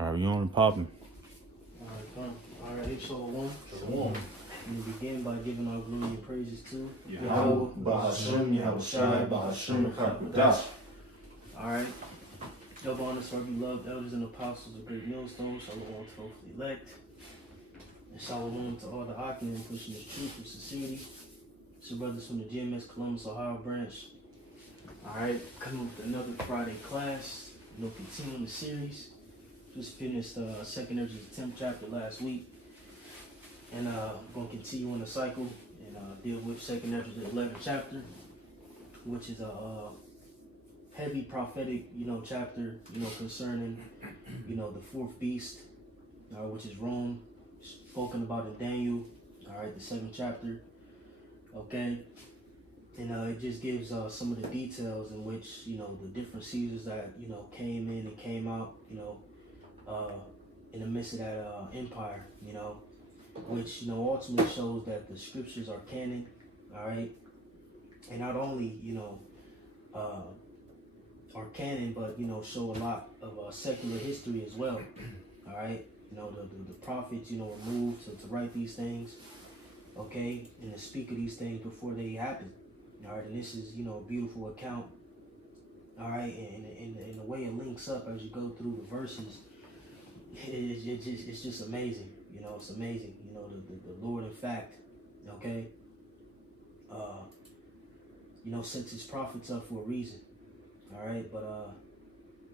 All right, we on and popping. All right, Shalom. Shalom. We begin by giving our glory and praises to Yahweh, Bahashem, Yahushai, Bahashem, Kakwadash. All right. Double honors to our beloved elders and apostles of great millstones. Shalom to faithful elect. And shalom to all the Akim pushing the truth with sincerity. It's your brothers from the GMS Col Ohio branch. All right, coming with another Friday class. We'll continue the series. Just finished 2nd Ezra's 10th chapter last week. And going to continue on the cycle and deal with 2nd Ezra's 11th chapter, which is a heavy prophetic, chapter, concerning, the fourth beast, which is Rome, spoken about in Daniel, all right, the 7th chapter, okay? And it just gives some of the details in which, the different Caesars that, came in and came out, in the midst of that empire, which, ultimately shows that the scriptures are canon, all right? And not only, are canon, but, show a lot of secular history as well, all right? The prophets, were moved to write these things, okay? And to speak of these things before they happen, all right? And this is, a beautiful account, all right? And the way it links up as you go through the verses, it's just amazing. It's amazing. The Lord, in fact, okay, sets his prophets up for a reason. All right, but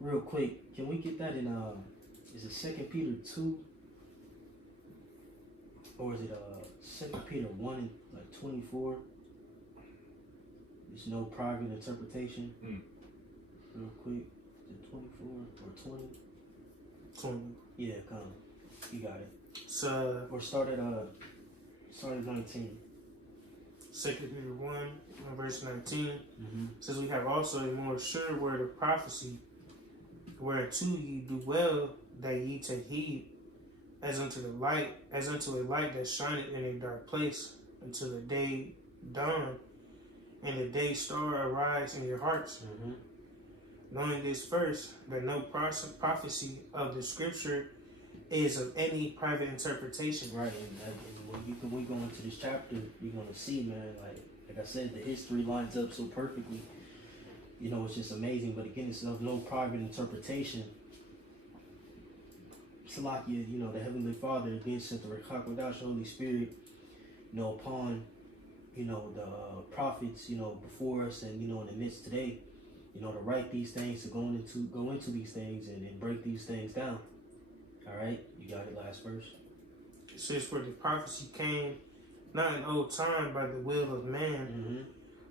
real quick, can we get that in is it 2 Peter 2 or is it 2 Peter 1 and 24? There's no private interpretation. Real quick, is it 24 or 20? 20. Yeah, come. You got it. So, Or start at 19. 2 Peter 1, verse 19, says, we have also a more sure word of prophecy, whereto ye do well that ye take heed, as unto a light that shineth in a dark place, until the day dawn, and the day star arise in your hearts. Knowing this first, that no prophecy of the scripture is of any private interpretation. Right, and when we go into this chapter, you're going to see, man, like I said, the history lines up so perfectly. It's just amazing. But again, it's of no private interpretation. Salakia, the Heavenly Father, again, sent the Kakwadash Holy Spirit, upon, the prophets, before us and, in the midst today, to write these things, to go into these things and break these things down. All right, you got it. Last verse. It says, for the prophecy came not in old time by the will of man,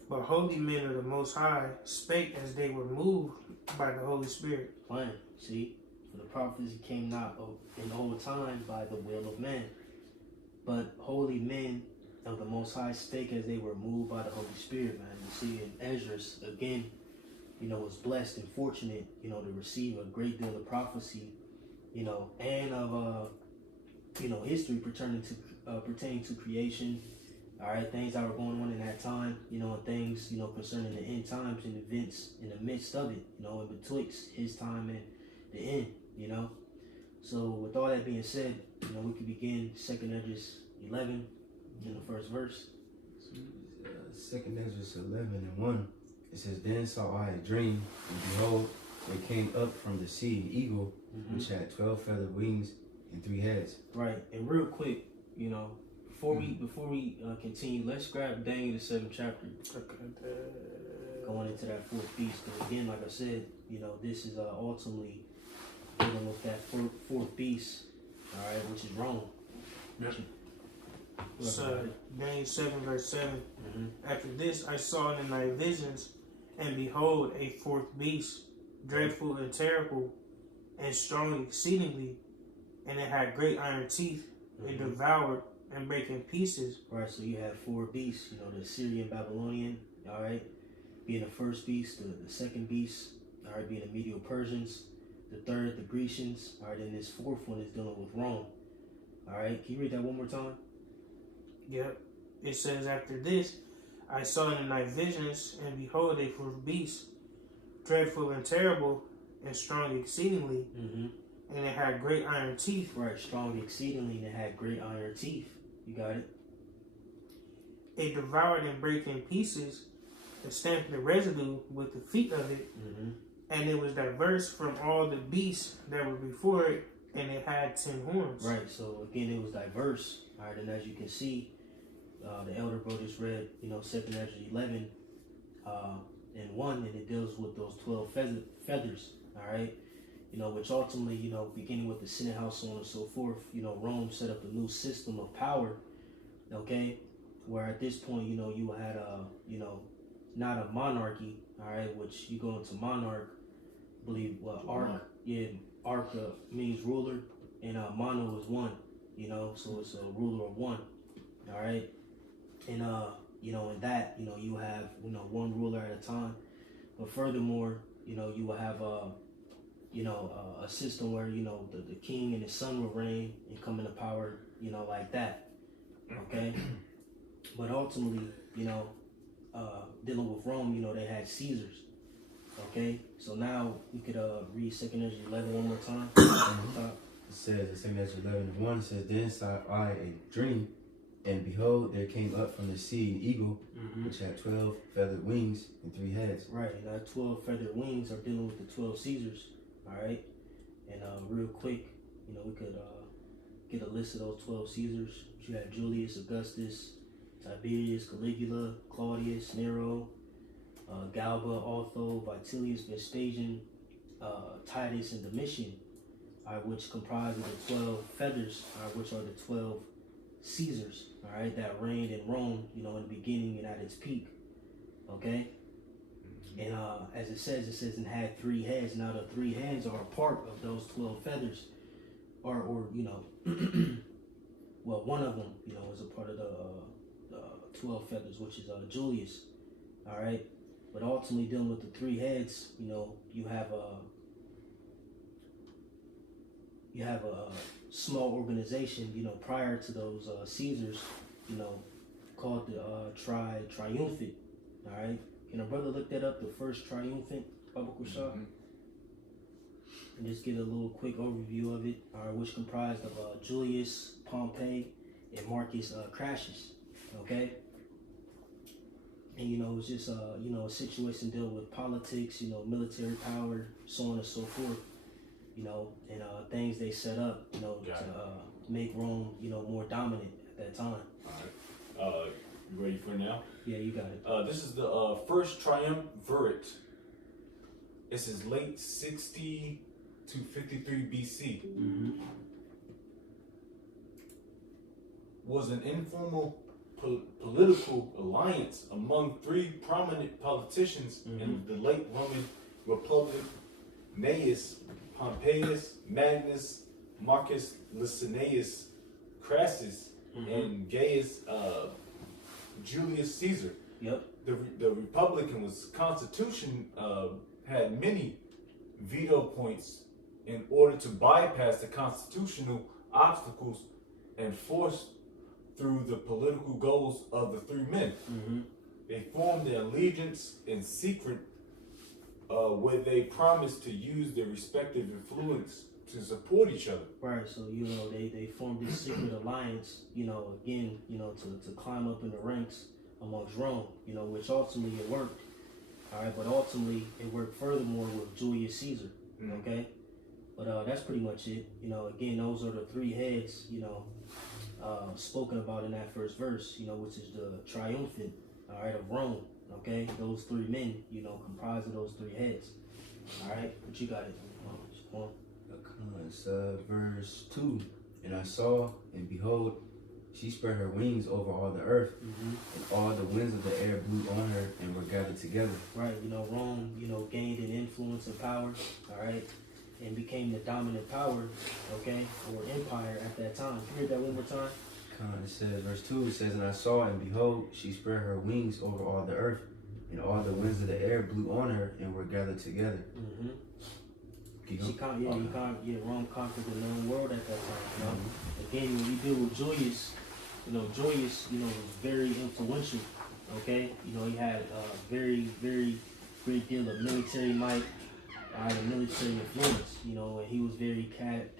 but holy men of the Most High spake as they were moved by the Holy Spirit. Fine. See, for the prophecy came not in old time by the will of man, but holy men of the Most High spake as they were moved by the Holy Spirit, man. You see, in Ezra's, again, was blessed and fortunate, to receive a great deal of prophecy, and of, history pertaining to creation, all right, things that were going on in that time, and things, concerning the end times and events in the midst of it, in betwixt his time and the end, So with all that being said, we can begin 2nd Ezra's 11 in the first verse. 2nd Ezra's 11 and 1. It says, Then saw I a dream, and behold, there came up from the sea an eagle, which had 12 feathered wings and 3 heads. Right, and real quick, before we continue, let's grab Daniel the 7th chapter. Going into that fourth beast, because again, like I said, this is ultimately dealing with that fourth beast, all right, which is Rome. So, Daniel 7, verse 7. After this I saw in the night visions, and behold, a fourth beast, dreadful and terrible, and strong exceedingly, and it had great iron teeth. It devoured and brake in pieces. Right, so you have 4 beasts, the Assyrian, Babylonian, all right, being the first beast, the second beast, all right, being the Medo-Persians, the third, the Grecians, all right, and this fourth one is dealing with Rome. All right, can you read that one more time? Yep. It says, after this, I saw in the night visions, and behold, a fourth beast, dreadful and terrible, and strong exceedingly, and it had great iron teeth. Right, strong exceedingly, and it had great iron teeth. You got it? It devoured and brake in pieces and stamped the residue with the feet of it, and it was diverse from all the beasts that were before it, and it had 10 horns. Right, so again, it was diverse. All right, and as you can see, the elder brothers read, 2nd Ezra 11 and 1, and it deals with those 12 feathers. All right, which ultimately, beginning with the Senate House, so on and so forth, Rome set up a new system of power. Okay, where at this point, you had not a monarchy. All right, which you go into monarch, I believe ark means ruler, and mono is one. So it's a ruler of one. All right, and in that, you have one ruler at a time. But furthermore, you will have a system where the king and his son will reign and come into power, like that. Okay, but ultimately, dealing with Rome, they had Caesars. Okay, so now we could read 2nd Ezra 11 one more time. It says, in 2nd Ezra 11 and 1, it says, Then saw I a dream, and behold, there came up from the sea an eagle, which had 12 feathered wings and 3 heads. Right, and that 12 feathered wings are dealing with the 12 Caesars. All right, and real quick, we could get a list of those 12 Caesars. You had Julius, Augustus, Tiberius, Caligula, Claudius, Nero, Galba, Otho, Vitellius, Vespasian, Titus, and Domitian, which comprise of the 12 feathers, which are the 12 Caesars, all right, that reigned in Rome, in the beginning and at its peak. Okay, and as it says, and had 3 heads. Now the 3 heads are a part of those 12 feathers, or well, one of them, is a part of the 12 feathers, which is Julius. All right, but ultimately dealing with the 3 heads, you have a small organization, prior to those Caesars, called the Triumphant. All right, can a brother look that up? The first Triumphant, Baba Kushah? And just get a little quick overview of it, which comprised of Julius, Pompey, and Marcus Crassus. Okay, and it was just a situation dealing with politics, military power, so on and so forth. And things they set up, to make Rome, more dominant at that time. All right. You ready for it now? Yeah, you got it. This is the first triumvirate. This is late 60 to 53 BC. Was an informal political alliance among 3 prominent politicians in the late Roman Republic: Gnaeus Pompeius, Magnus, Marcus Licinius Crassus, and Gaius Julius Caesar. Yep. The Republican Constitution had many veto points in order to bypass the constitutional obstacles and force through the political goals of the 3 men. They formed an allegiance in secret, where they promised to use their respective influence to support each other. Right, so they formed this secret alliance, again, to climb up in the ranks amongst Rome, which ultimately it worked. All right, but ultimately it worked furthermore with Julius Caesar. Okay, but that's pretty much it. Again, those are the 3 heads, spoken about in that first verse, which is the triumphant, all right, of Rome. Okay, those 3 men, comprised of those 3 heads. All right, but you got it. Verse 2. And I saw, and behold, she spread her wings over all the earth, and all the winds of the air blew on her and were gathered together. Right, Rome, gained an influence and power, all right, and became the dominant power, okay, or empire at that time. Can you read that one more time? It says, verse 2, it says, And I saw, and behold, she spread her wings over all the earth, and all the winds of the air blew on her and were gathered together. Rome conquered the known world at that time. Again, when you deal with Julius, Julius, was very influential. Okay, he had a very, very great deal of military might. and military influence, you know, and he was very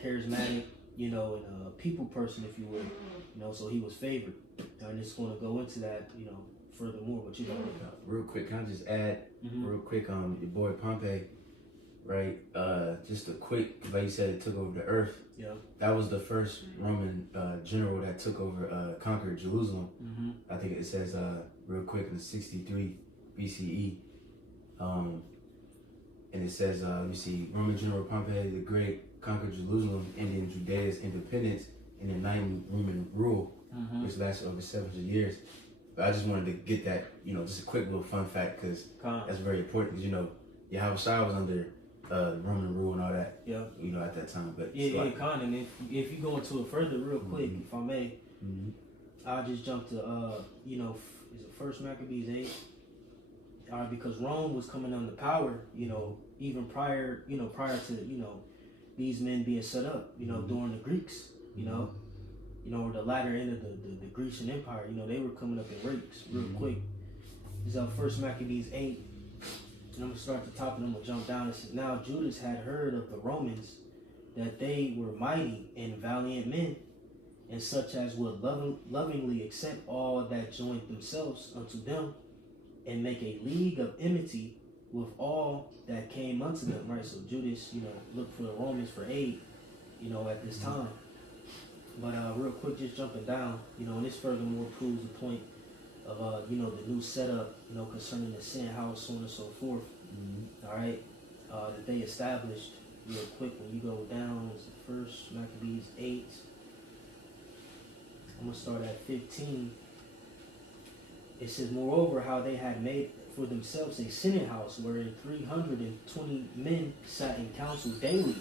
charismatic, you know, and a people person, if you will, you know, so he was favored. And it's going to go into that, you know, furthermore, but you know. Real quick, can I just add real quick, your boy Pompey, right? Just a quick, like you said, it took over the earth. Yeah. That was the first Roman general that took over, conquered Jerusalem. I think it says, real quick, in 63 BCE. And it says, you see, Roman General Pompey the Great conquered Jerusalem, ending Judea's independence and enlightened Roman rule, which lasted over 700 years. But I just wanted to get that, you know, just a quick little fun fact, because that's very important, because, you know, Yahushua was under Roman rule and all that, you know, at that time. But yeah, Con, and if you go into it further real quick, if I may, I'll just jump to, you know, is it First Maccabees 8? Because Rome was coming under power, you know, even prior to, you know, these men being set up, you know, during the Greeks, you know, or the latter end of the Grecian Empire, you know, they were coming up in ranks real quick. It's First Maccabees 8, and I'm gonna start at the top and I'm gonna jump down. It says, now Judas had heard of the Romans, that they were mighty and valiant men, and such as would lovingly accept all that joined themselves unto them, and make a league of enmity with all that came unto them, right? So Judas, you know, looked for the Romans for aid, you know, at this time. But real quick, just jumping down, you know, and this furthermore proves the point of, you know, the new setup, you know, concerning the sin house, so on and so forth, all right, that they established real quick. When you go down, it's the First Maccabees 8. I'm going to start at 15. It says, moreover, how they had made for themselves a senate house wherein 320 men sat in council daily,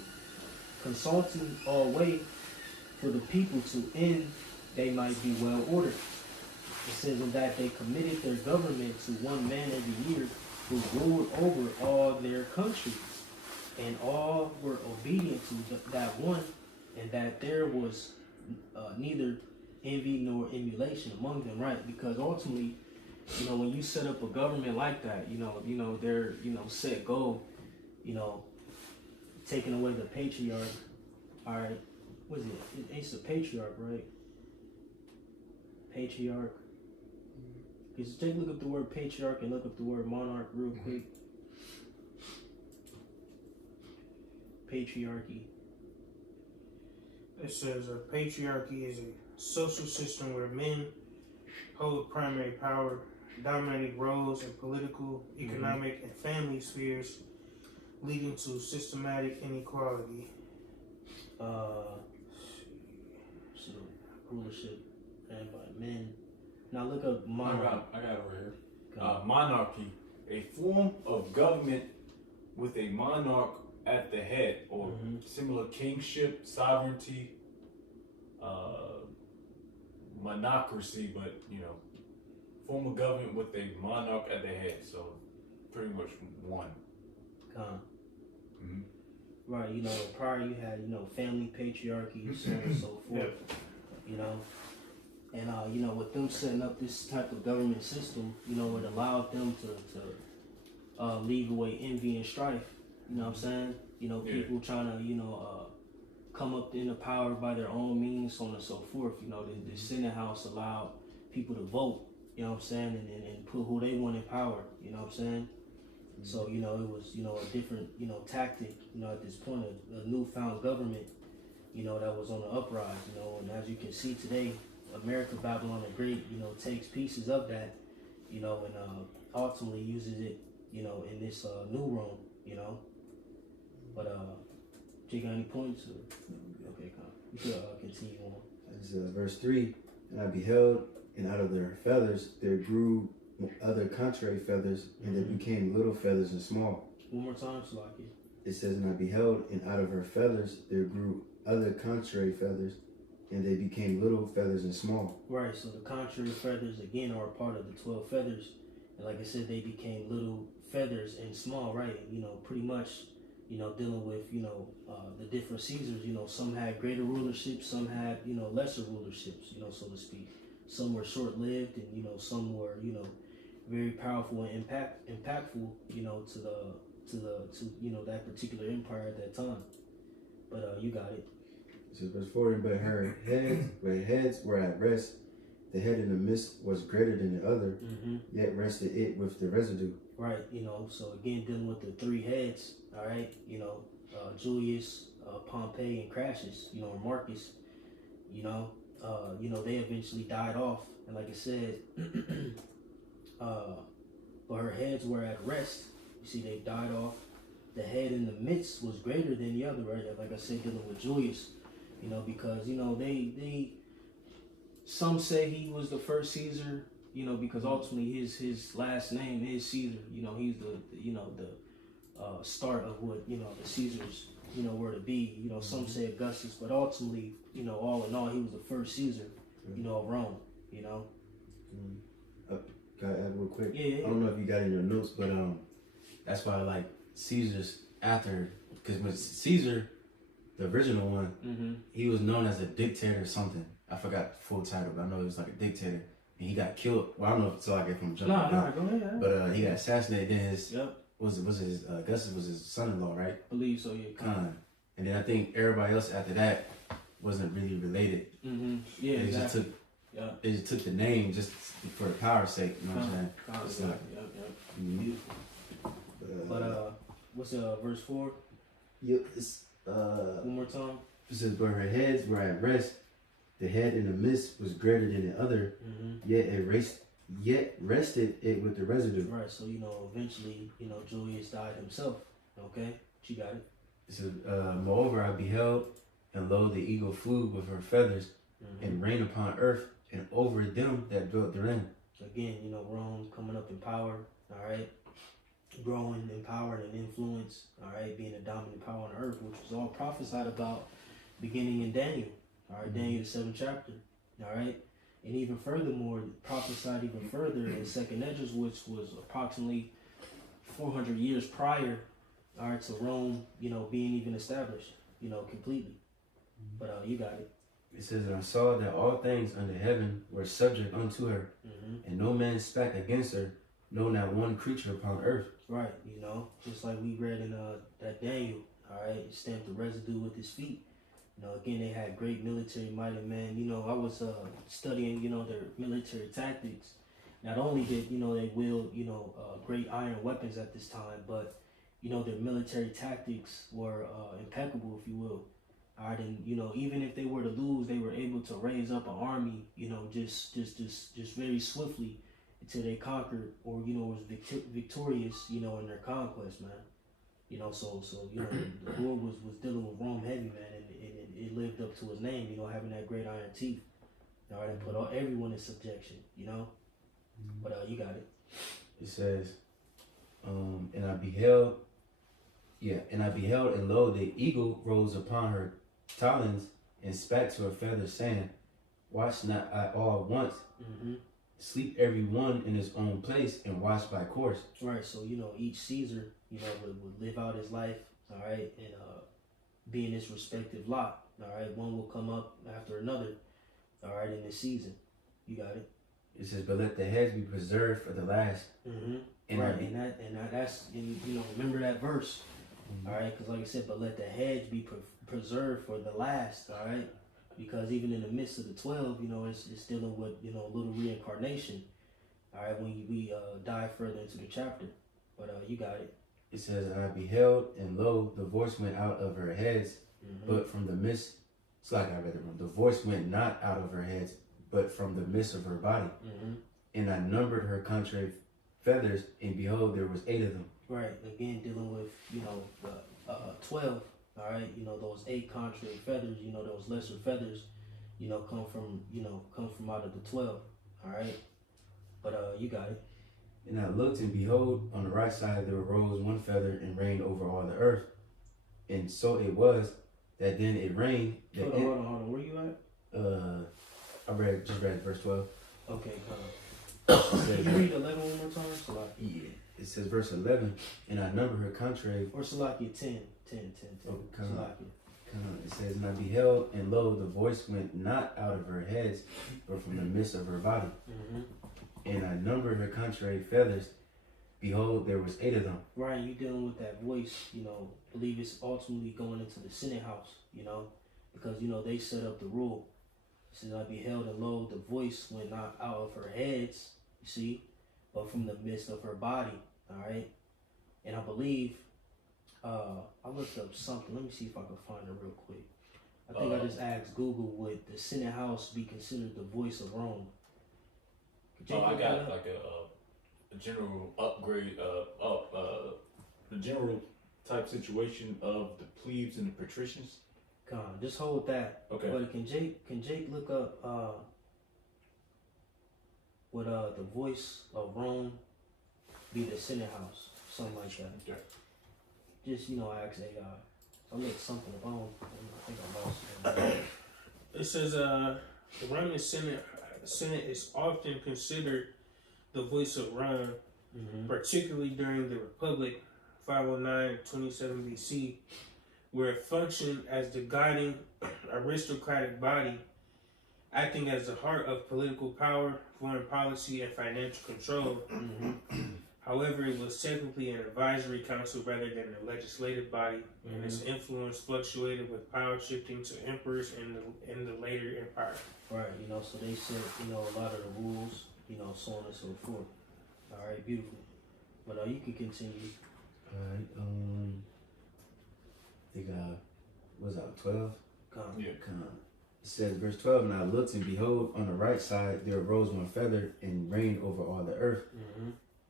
consulting all way for the people to end they might be well ordered. It says, in that they committed their government to one man every year, who ruled over all their country, and all were obedient to that one, and that there was neither envy nor emulation among them, right? Because ultimately, you know, when you set up a government like that, you know, their, you know, set goal, you know, taking away the patriarch, all right, what is it? It's the patriarch, right? Patriarch. Just take a look up the word patriarch and look up the word monarch real quick. Patriarchy. It says a patriarchy is a social system where men hold primary power, dominating roles in political, economic, and family spheres, leading to systematic inequality. So rulership and by men. Now look up monarchy. I got it right here. Monarchy, a form of government with a monarch at the head, or similar kingship, sovereignty, monocracy, but, you know, form of government with a monarch at the head, so pretty much one. Right, you know, prior you had, you know, family patriarchy, so on and so forth, you know. And, you know, with them setting up this type of government system, you know, it allowed them to leave away envy and strife, you know what I'm saying? You know, people trying to, you know, come up into power by their own means, so on and so forth. You know, the Senate House allowed people to vote, you know what I'm saying, and put who they want in power, you know what I'm saying? So, you know, it was, you know, a different, you know, tactic, you know, at this point, a newfound government, you know, that was on the uprise, you know, and as you can see today, America, Babylon the Great, you know, takes pieces of that, you know, and ultimately uses it, you know, in this new Rome, you know. But, do you got any points? Or? Okay, you could continue on. This is verse 3. And I beheld, and out of their feathers there grew other contrary feathers, and they became little feathers and small. One more time, Salaki. It says, and I beheld, and out of her feathers there grew other contrary feathers, and they became little feathers and small. Right, so the contrary feathers, again, are a part of the 12 feathers. And like I said, they became little feathers and small, right? You know, pretty much, you know, dealing with, you know, the different Caesars. You know, some had greater rulership, some had, you know, lesser rulerships, you know, so to speak. Some were short-lived, and, you know, some were, you know, very powerful and impactful, you know, to to that particular empire at that time. But you got it. It says verse 4, but her heads were at rest. The head in the midst was greater than the other, yet rested it with the residue. Right, so again, dealing with the three heads, all right, Julius, Pompey, and Crassus, or Marcus, they eventually died off. And like I said, but her heads were at rest. You see, they died off. The head in the midst was greater than the other, right? Like I said, dealing with Julius, because, they some say he was the first Caesar, because ultimately his last name is Caesar. He's the start of what, the Caesars, were to be. Some say Augustus, but ultimately, all in all, he was the first Caesar, of Rome, Can I add real quick? Yeah. I don't know if you got it in your notes, but that's why I like Caesar's after, because when Caesar, the original one, he was known as a dictator or something. I forgot the full title, but I know he was like a dictator. And he got killed. Well, I don't know if it's all I get from jumping. No, go ahead. But he got assassinated. Then his was his Augustus was his son-in-law, right? I believe so, yeah. And then I think everybody else after that wasn't really related. Yeah, they exactly. They just took the name just for the power's sake. You know what I'm saying? Beautiful. But what's verse 4? Yep. It's One more time. It says, but her heads were at rest. The head in the midst was greater than the other, yet rested it with the residue. Right, so eventually, Julius died himself. Okay, you got it. It says, moreover, I beheld, and lo, the eagle flew with her feathers, and rained upon earth, and over them that dwelt therein. Again, Rome coming up in power, all right, growing in power and influence, all right, being a dominant power on earth, which was all prophesied about beginning in Daniel. All right, Daniel the 7th chapter. All right, and even furthermore, prophesied even further in Second Esdras, which was approximately 400 years prior, all right, to Rome, being even established, completely. But you got it. It says, and I saw that all things under heaven were subject unto her, and no man spake against her, no, not one creature upon earth. Right, just like we read in that Daniel. All right, he stamped the residue with his feet. Again, they had great military might and man. I was studying, their military tactics. Not only did, they wield, great iron weapons at this time, but, their military tactics were impeccable, if you will. All right, and, even if they were to lose, they were able to raise up an army, just very swiftly until they conquered or, was victorious, in their conquest, man. So the Lord was dealing with Rome heavy, man, and it lived up to his name, having that great iron teeth. All right, and put everyone in subjection, But you got it. It says, and I beheld, and lo, the eagle rose upon her talons and spat to her feathers, saying, watch not I all once, sleep every one in his own place, and watch by course. Right, so each Caesar, would live out his life, all right, and be in his respective lot. All right, one will come up after another. All right, in this season, you got it. It says, but let the heads be preserved for the last. And right, and that's remember that verse. All right, because like I said, but let the heads be preserved for the last. All right, because even in the midst of the 12, it's dealing with little reincarnation. All right, when we dive further into the chapter, but you got it. It says, and I beheld, and lo, the voice went out of her heads, but from the midst. It's like I read it wrong. The voice went not out of her heads, but from the midst of her body. And I numbered her contrary feathers, and behold, there was 8 of them. Right. Again, dealing with the 12. All right. Those 8 contrary feathers. Those lesser feathers. Come from out of the 12. All right. But you got it. And I looked, and behold, on the right side there arose one feather and reigned over all the earth. And so it was that then it rained. Hold on. Where you at? I just read verse 12. Okay, can you read 11 one more time? Salaki. Yeah. It says verse 11, and I number her contrary. Or Salaki 10. Oh, Salaki. It says, and I beheld, and lo, the voice went not out of her heads, but from the midst of her body. And I numbered her contrary feathers. behold, there was 8 of them. Right, you dealing with that voice, you know, believe it's ultimately going into the Senate House, you know, because, you know, they set up the rule. It says, I beheld and lo, the voice went not out of her heads, you see, but from the midst of her body, all right? And I believe, I looked up something. Let me see if I can find it real quick. I think I just asked Google, would the Senate House be considered the voice of Rome? I got like a general upgrade, the general type situation of the plebes and the patricians. Come on, just hold that. Okay. But can Jake look up would the voice of Rome be the Senate House? Something like that. Okay. Just, you know, ask AI. I looked something up. I think I lost it. It says the Roman Senate is often considered the voice of Rome, particularly during the Republic 509-27 BC, where it functioned as the guiding aristocratic body, acting as the heart of political power, foreign policy, and financial control. However, it was technically an advisory council rather than a legislative body, and its influence fluctuated with power shifting to emperors in the later empire. Right, you know, so they set, you know, a lot of the rules, you know, so on and so forth. All right, beautiful. But you can continue. Alright, I think was out 12? Yeah. It says verse 12, and I looked and behold on the right side there arose one feather and reigned over all the earth.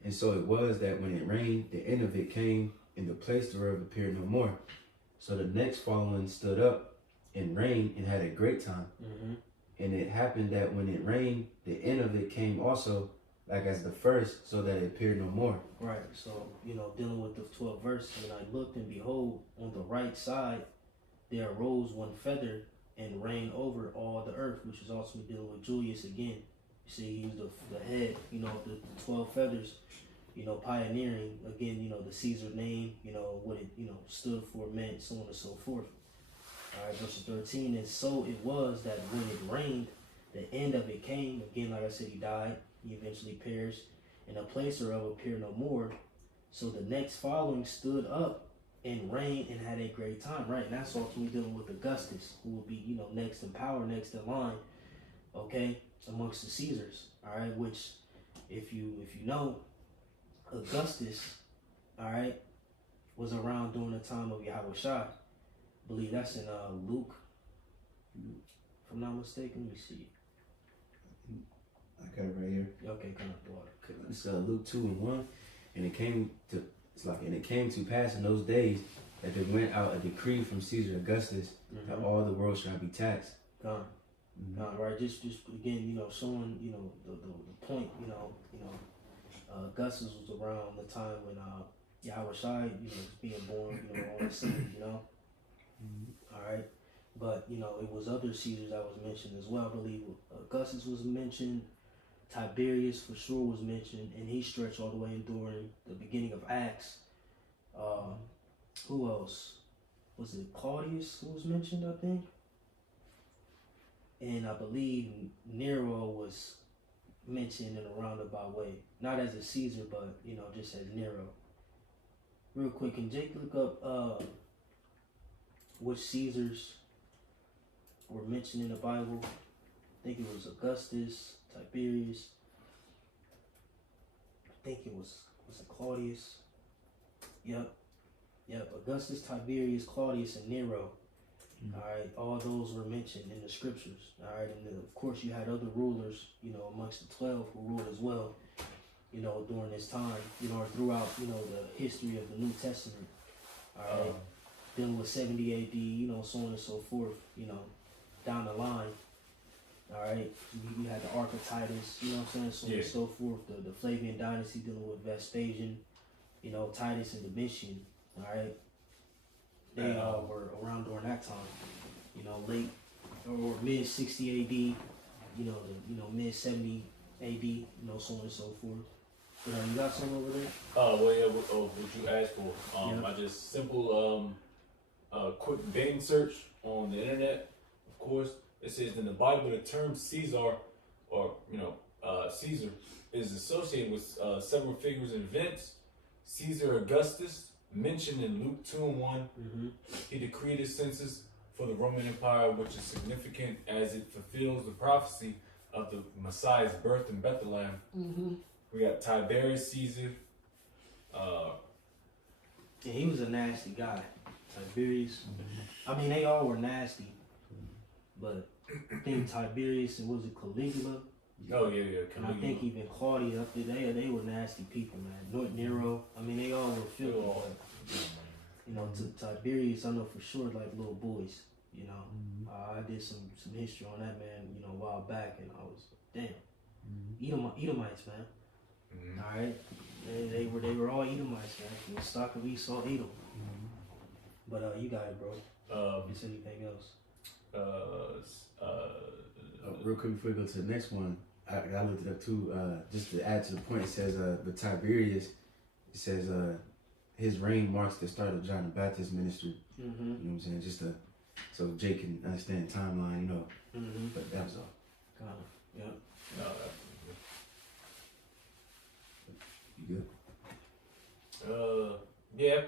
And so it was that when it rained, the end of it came, and the place thereof appeared no more. So the next following stood up and reigned and had a great time. And it happened that when it rained, the end of it came also, like as the first, so that it appeared no more. Right, so, you know, dealing with the 12th verse, and I looked and behold, on the right side there arose one feather and reigned over all the earth, which is also dealing with Julius again. You see, he was the head, you know, the 12 feathers, you know, pioneering, again, you know, the Caesar name, you know, what it, you know, stood for, meant, so on and so forth. All right, verse 13, and so it was that when it rained, the end of it came. Again, like I said, he died, he eventually perished, and the place thereof appeared no more. So the next following stood up and reigned and had a great time, right? And that's ultimately dealing with Augustus, who will be, you know, next in power, next in line, okay, amongst the Caesars, all right, which, if you know, Augustus, all right, was around during the time of Yahushua. I believe that's in Luke, if I'm not mistaken. Let me see. I got it right here. Okay, come up, water. It's Luke 2:1, and it came to pass in those days that there went out a decree from Caesar Augustus that all the world shall be taxed. Right, just again, you know, showing, you know, the point, you know, Augustus was around the time when Yahushua, you know, was being born, you know, on the scene, you know. All right, but you know, it was other Caesars that was mentioned as well. I believe Augustus was mentioned, Tiberius for sure was mentioned, and he stretched all the way during the beginning of Acts. Who else? Was it Claudius who was mentioned, I think? And I believe Nero was mentioned in a roundabout way. Not as a Caesar, but, you know, just as Nero. Real quick, can Jake look up which Caesars were mentioned in the Bible? I think it was Augustus, Tiberius. I think it was it Claudius? Yep. Augustus, Tiberius, Claudius, and Nero. All right, all those were mentioned in the scriptures. All right, and then of course you had other rulers, you know, amongst the 12 who ruled as well, you know, during this time, you know, or throughout, you know, the history of the New Testament. All right, dealing with 70 AD, you know, so on and so forth, you know, down the line. All right, you had the Ark of Titus, you know what I'm saying, so on and so forth. The Flavian dynasty dealing with Vespasian, you know, Titus and Domitian. All right. They were around during that time, you know, late or mid 60 AD, you know, mid 70 AD, you know, so on and so forth. But you got something over there? Well, yeah, what you asked for. I just simple, quick Bing search on the internet. Of course, it says in the Bible the term Caesar, or Caesar, is associated with several figures and events Caesar Augustus, mentioned in Luke 2:1, Mm-hmm. he decreed a census for the Roman Empire, which is significant as it fulfills the prophecy of the Messiah's birth in Bethlehem. Mm-hmm. We got Tiberius Caesar. Yeah, he was a nasty guy. Tiberius. I mean, they all were nasty. But I think Tiberius and was it Caligula? Oh yeah. And I think even Claudia, I think they were nasty people, man. Nero. I mean, they all were filthy. You know, to Tiberius, I know for sure, like little boys. You know, I did some history on that man. You know, a while back, and I was damn. Edomites, man. Mm-hmm. All right, they were all Edomites, man. From the stock of Esau, Edom. But you got it, bro. Is anything else? Real quick before we go to the next one, I looked it up too. Just to add to the point, it says, but Tiberius, it says, his reign marks the start of John the Baptist's ministry. Mm-hmm. You know what I'm saying? Just so Jake can understand the timeline, you know. Mm-hmm. But that was all. Kind of. Yeah. You good? Yeah,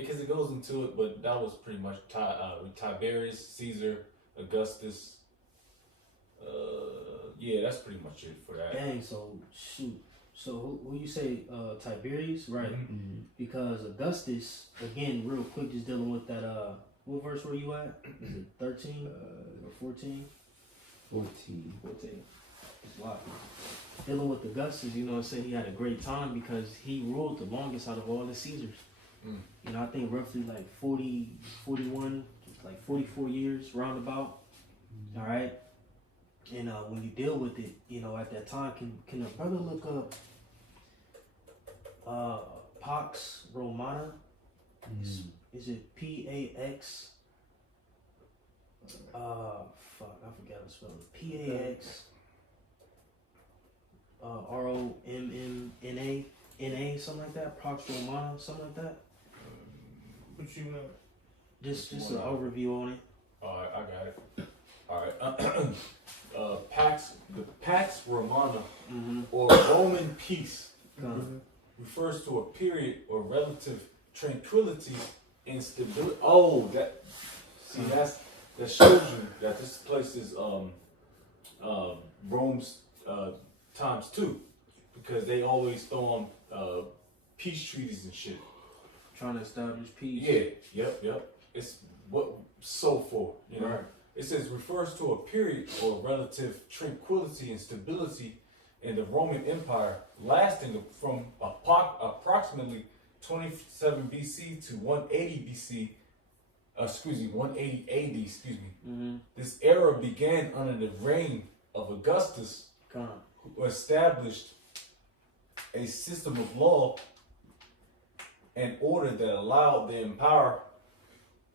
because it goes into it, but that was pretty much Tiberius, Caesar, Augustus. Yeah, that's pretty much it for that. Dang. So shoot. So who you say Tiberius, right? Mm-hmm. Because Augustus, again, real quick, just dealing with that. What verse were you at? Is it 13 or 14? 14. 14. It's a lot. Dealing with Augustus, you know what I'm saying? He had a great time because he ruled the longest out of all the Caesars. You know, I think roughly like 40, 41, like 44 years roundabout. All right. And when you deal with it, you know, at that time, can a brother look up Pax Romana? Is it Pax? Fuck, I forgot to spell it. Pax Rommna, something like that. Pax Romana, something like that. What you want? Just an overview on it. Alright, I got it. Alright. Pax Romana, or Roman peace, refers to a period or relative tranquility and stability. That shows you that this place is Rome's times two, because they always throw on peace treaties and shit. Trying to establish peace. Yeah, yep. It's what so for, you know. Right. It says refers to a period or relative tranquility and stability in the Roman Empire lasting from approximately 27 BC to 180 BC. 180 AD. Excuse me. This era began under the reign of Augustus, who established a system of law and order that allowed the empire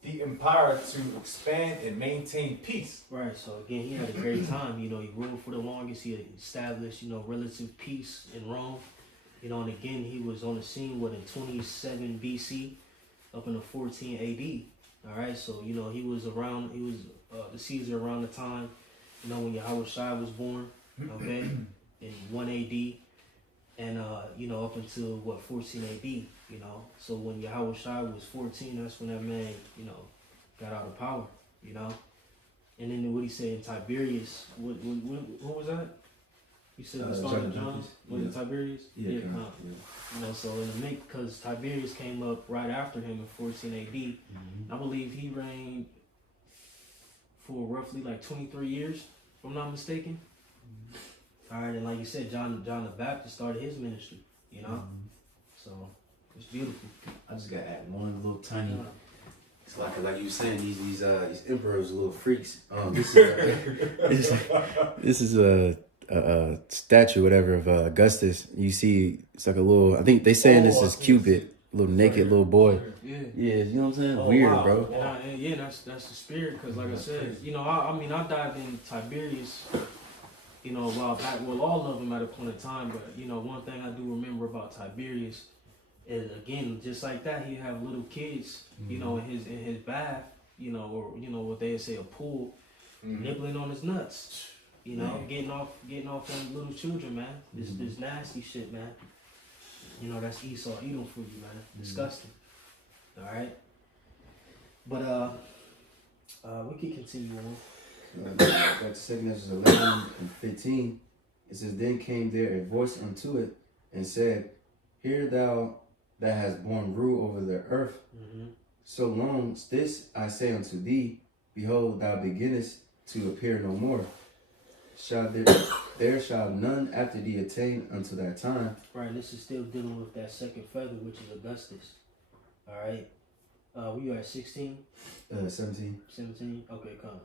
to expand and maintain peace. Right, so again, he had a great time. You know, he ruled for the longest. He established, you know, relative peace in Rome. You know, and again, he was on the scene, in 27 BC up into 14 AD. All right, so, you know, he was the Caesar around the time, you know, when Yahushua was born, okay, in 1 AD. And, you know, up until, 14 AD, you know. So when Yahushua was 14, that's when that man, you know, got out of power, you know. And then what he said in Tiberius, what was that? You said the start of John? Was it Tiberius? Yeah. You know, so in the mix, because Tiberius came up right after him in 14 AD. I believe he reigned for roughly like 23 years, if I'm not mistaken. All right, and like you said, John the Baptist started his ministry, you know? So, it's beautiful. I just got to add one little tiny... It's like you were saying, these emperors are little freaks. This is a statue, whatever, of Augustus. You see, it's like a little... I think they saying this is Cupid, little naked little boy. Yeah, you know what I'm saying? Weird, wow. Bro. And that's the spirit, because like I said, you know, I dived in Tiberius, you know, a while back. Well, all of them at a point in time, but, you know, one thing I do remember about Tiberius is, again, just like that, he have little kids, you know, in his bath, you know, or, you know, what they say, a pool, nibbling on his nuts, you know, getting off on little children, man. This nasty shit, man. You know, that's Esau Edom for you, man. Disgusting. All right. But we can continue on. Back to 2 Ezra 11 and 15. It says, Then came there a voice unto it, and said, Hear thou that hast borne rule over the earth, so long this I say unto thee, behold, thou beginnest to appear no more. Shall there shall none after thee attain unto that time. Right, this is still dealing with that second feather, which is Augustus. All right. We are at 16? 17. 17? Okay, come.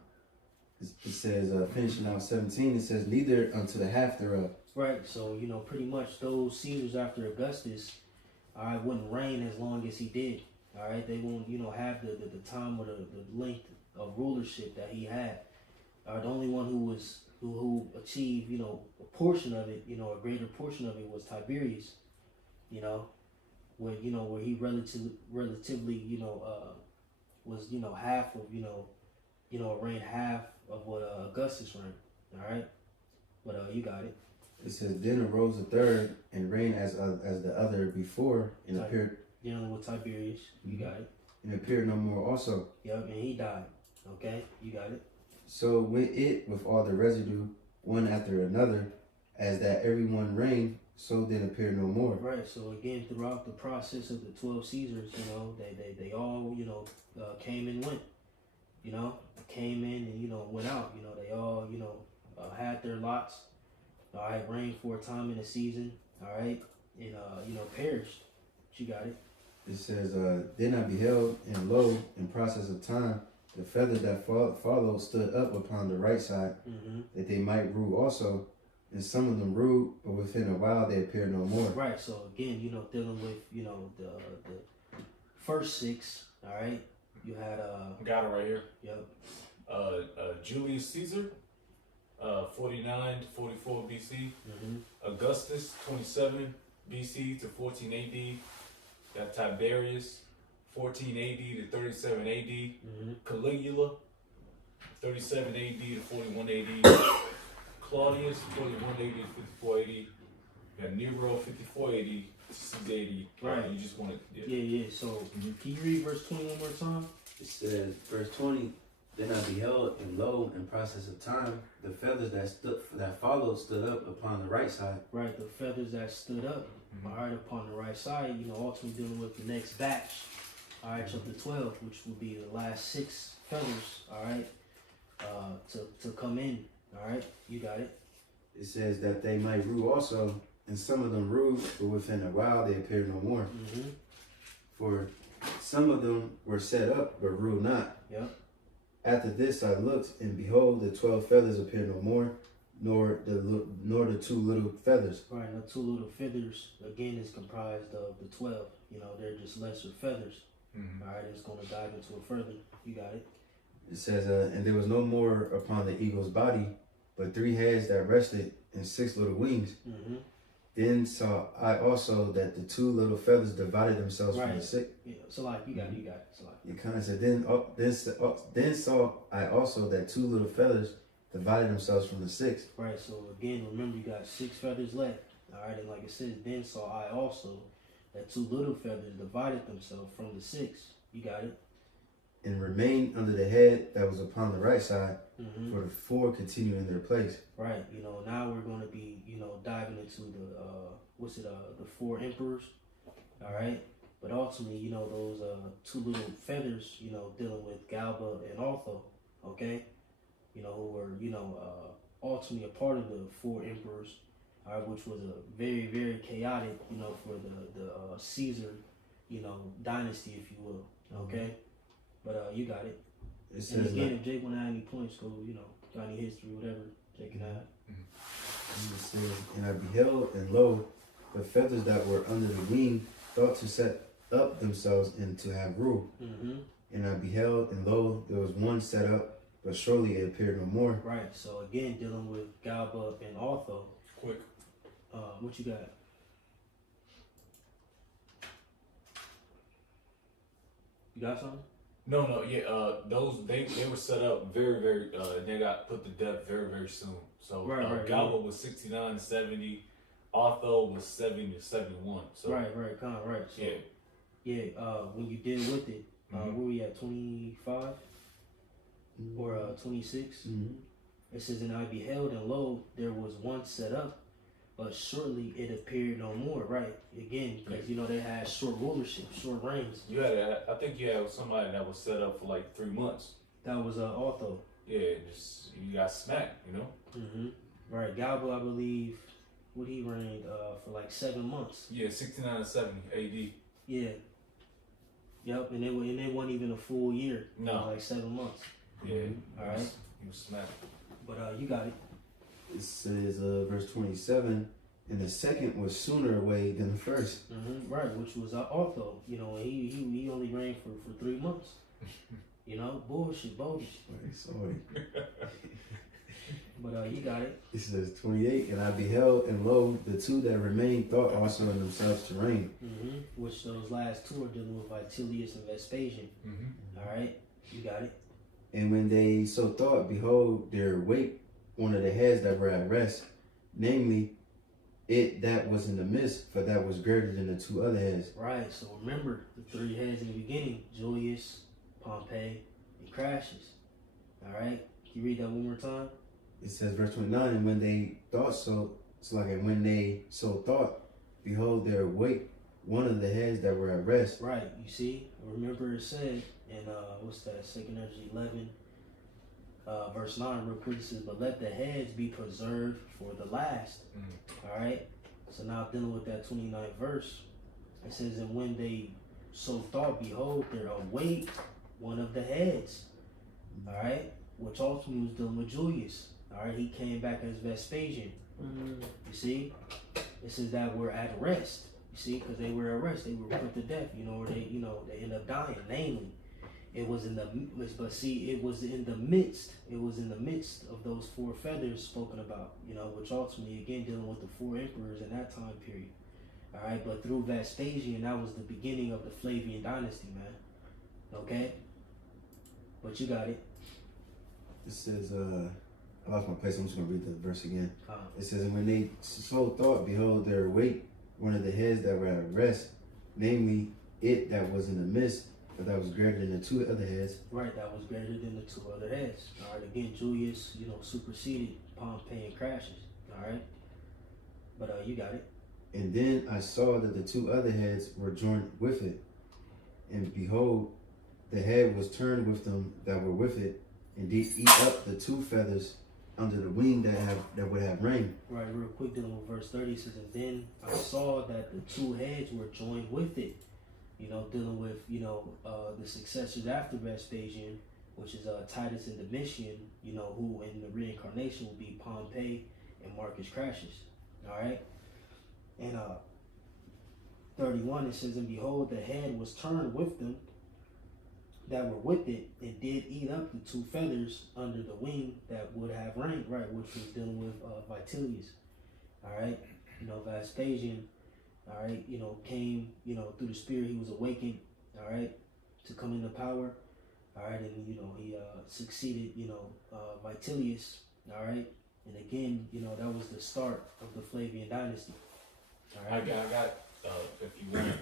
It says, finishing out 17, it says, Neither unto the half thereof. Right, so, you know, pretty much those Caesars after Augustus, all right, wouldn't reign as long as he did. All right, they won't, you know, have the time or the length of rulership that he had. The only one who achieved, you know, a portion of it, you know, a greater portion of it was Tiberius, you know, where he relatively, you know, was, you know, half of, reigned half of what Augustus reigned. All right, but you got it. It says, Then arose the third and reigned as the other before, and appeared. Dealing with Tiberius, you got it. And appeared no more also. Yep, and he died. Okay, you got it. So went it with all the residue, one after another, as that every one reigned, so then appeared no more. Right. So again, throughout the process of the 12 Caesars, you know, they all, you know, came and went. You know, came in and, you know, went out. You know, they all, you know, had their lots. All right, reigned for a time in a season. All right, and you know, perished. But you got it. It says, Then I beheld, and lo, in process of time, the feathers that followed stood up upon the right side, that they might rule also. And some of them ruled, but within a while they appeared no more. Right. So again, you know, dealing with, you know, the first six. All right, you had Got it right here. Yep. Julius Caesar, 49 to 44 BC. Augustus, 27 BC to 14 AD. Got Tiberius, 14 AD to 37 AD. Caligula, 37 AD to 41 AD. Claudius, 41 AD to 54 AD. Got Nero, 54 AD to 6 AD. Right. You just want to. Yeah. So can you read verse 20 one more time? It says, verse 20, Then I beheld, and lo, in process of time, the feathers that followed stood up upon the right side. Right, the feathers that stood up, all right, upon the right side, you know, ultimately dealing with the next batch, all right, chapter 12, which will be the last 6 feathers, all right, to come in, all right, you got it. It says that they might rule also, and some of them ruled, but within a while they appeared no more. For some of them were set up, but ruled not. Yep. After this I looked, and behold, the 12 feathers appeared no more, nor the 2 little feathers. Right, the 2 little feathers, again, is comprised of the 12. You know, they're just lesser feathers. All right, it's going to dive into it further. You got it. It says, And there was no more upon the eagle's body, but 3 heads that rested, and 6 little wings. Then saw I also that the 2 little feathers divided themselves from the 6. Yeah, so like, you got it. So like. It kind of said, then saw I also that 2 little feathers divided themselves from the 6. Right, so again, remember you got 6 feathers left. All right, and like it says, then saw I also that 2 little feathers divided themselves from the 6. You got it. And remained under the head that was upon the right side, for the 4 continue in their place. Right, you know, now we're going to be, you know, diving into the 4 emperors. All right, but ultimately, you know, those 2 little feathers, you know, dealing with Galba and Otho, okay, you know, who were, you know, ultimately a part of the 4 emperors, all right, which was a very, very chaotic, you know, for the Caesar, you know, dynasty, if you will, okay. But you got it. It says, and again, if Jake want to add any points, go, you know, got any history, whatever, Jake can add. It says, And I beheld, and lo, the feathers that were under the wing thought to set up themselves and to have rule. And I beheld, and lo, there was one set up, but surely it appeared no more. Right. So again, dealing with Galba and Otho. Quick. What you got? You got something? No, yeah, those they were set up very, very. They got put to death very, very soon. So Right, Galba was 69 to 70. Otho was 70 to 71. So Right, kind of right. So, yeah. when you deal with it, where we at 25 or 26? Mm-hmm. It says, and I beheld, and lo, there was one set up, but shortly it appeared no more. Right, again, because they had short rulership, short reigns. I think you had somebody that was set up for like 3 months. That was Otho. Yeah, just you got smacked, Right, Galba, I believe, what he reigned for like 7 months. Yeah, 69 to 70 AD. Yeah. Yep, and it wasn't even a full year. No. It was like 7 months. Yeah. All right. He was smacked. But you got it. It says, verse 27, and the second was sooner away than the first. Right, which was Otho. And he only reigned for 3 months. Bullshit, bogus. Right, sorry. But you got it. It says 28, and I beheld, and lo, the two that remained thought also in themselves to reign. Which those last two are dealing with Vitellius and Vespasian. All right, you got it. And when they so thought, behold, there awake one of the heads that were at rest, namely, it that was in the midst, for that was greater than the two other heads. Right, so remember the 3 heads in the beginning: Julius, Pompey, and Crassus. All right, can you read that one more time? It says, verse 29, and when they thought so, when they so thought, behold, there awake one of the heads that were at rest. Right, you see, remember it said in what's that? 2 Kings 11, verse 9, real quick. It says, but let the heads be preserved for the last. All right. So now dealing with that 29th verse, it says, and when they so thought, behold, there awake one of the heads. All right, which ultimately was dealing with Julius. All right, he came back as Vespasian. You see, it says that we're at rest. You see, because they were at rest, they were put to death. Or they end up dying. Namely, it was in the midst. It was in the midst of those 4 feathers spoken about. Which ultimately again dealing with the 4 emperors in that time period. All right, but through Vespasian, that was the beginning of the Flavian dynasty, man. Okay, but you got it. It says, I lost my place. I'm just going to read the verse again. It says, and when they so thought, behold, there awake one of the heads that were at rest, namely, it that was in the midst, for that was greater than the 2 other heads. Right, that was greater than the 2 other heads. All right, again, Julius, superseded Pompey and Crassus. All right, but you got it. And then I saw that the 2 other heads were joined with it, and behold, the head was turned with them that were with it, and did eat up the 2 feathers under the wing that would have reigned. Right, real quick, dealing with verse 30, it says, and then I saw that the 2 heads were joined with it. Dealing with, the successors after Vespasian, which is Titus and Domitian, who in the reincarnation will be Pompey and Marcus Crassus. All right. And 31, it says, and behold, the head was turned with them that were with it, and did eat up the 2 feathers under the wing that would have reigned, right, which was dealing with Vitellius. All right, Vespasian, all right, came, through the spirit, he was awakened, all right, to come into power, all right, and he succeeded, Vitellius, all right, and again, that was the start of the Flavian dynasty. All right, I got if you want.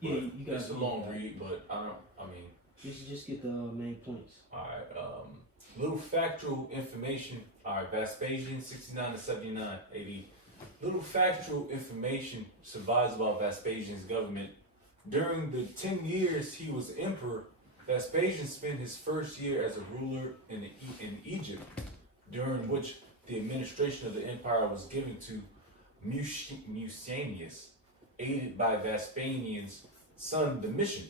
Yeah, you got. It's a long read, but Just get the main points. All right. Little factual information. All right. Vespasian, 69 to 79 AD. Little factual information survives about Vespasian's government. During the 10 years he was emperor, Vespasian spent his first year as a ruler in Egypt, during which the administration of the empire was given to Musanius, aided by Vespasian's son Domitian.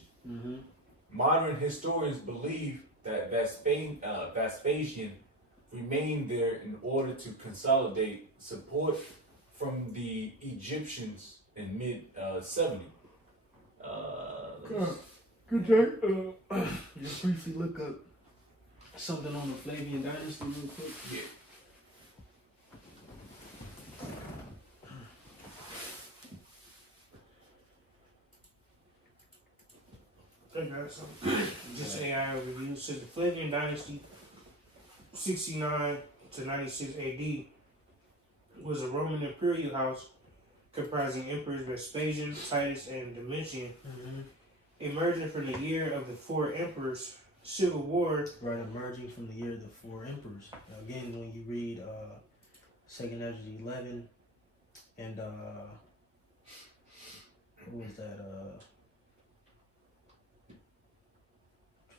Modern historians believe that Vespasian remained there in order to consolidate support from the Egyptians in mid-70. Could you just briefly look up something on the Flavian dynasty real quick? Yeah. Okay, guys, so just AI overview. So the Flavian dynasty, 69 to 96 AD, was a Roman imperial house comprising emperors Vespasian, Titus, and Domitian. Mm-hmm. Emerging from the year of the four emperors, civil war. Right, emerging from the year of the four emperors. Now, again, when you read Second Ezra 11 and what was that?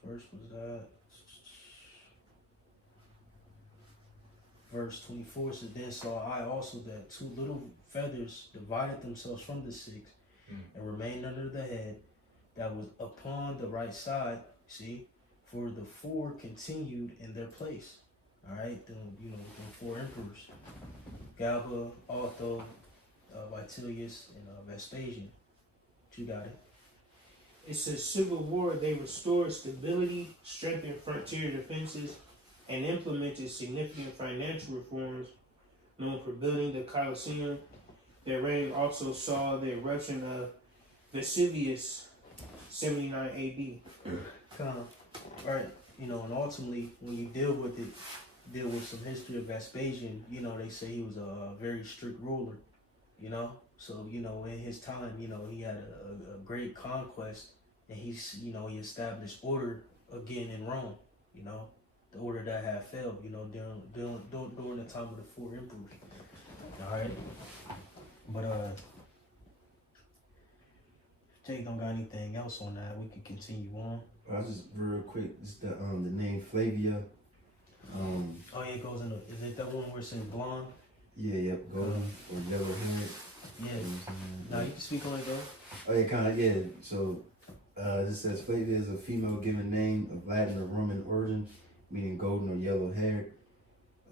Which verse was that? Verse 24 says, Then saw I also that two little feathers divided themselves from the six and remained under the head that was upon the right side. See? For the four continued in their place. Alright, then the four emperors. Galba, Otho, Vitellius, and Vespasian. You got it. It says civil war, they restored stability, strengthened frontier defenses, and implemented significant financial reforms known for building the Colosseum. Their reign also saw the eruption of Vesuvius, 79 AD. Right, and ultimately, when you deal with some history of Vespasian, they say he was a very strict ruler, So, in his time, he had a great conquest, and he established order again in Rome, the order that had failed, during the time of the four emperors. All right, but if Jake don't got anything else on that, we can continue on. I'll just real quick, just the name Flavia. Oh yeah, it goes in. Is it that one where it says blonde? Yeah, yep, golden or yellow hair. Yeah. Now you can speak on it though. Oh yeah, kind of, yeah. So this says Flavia is a female given name of Latin or Roman origin, meaning golden or yellow hair.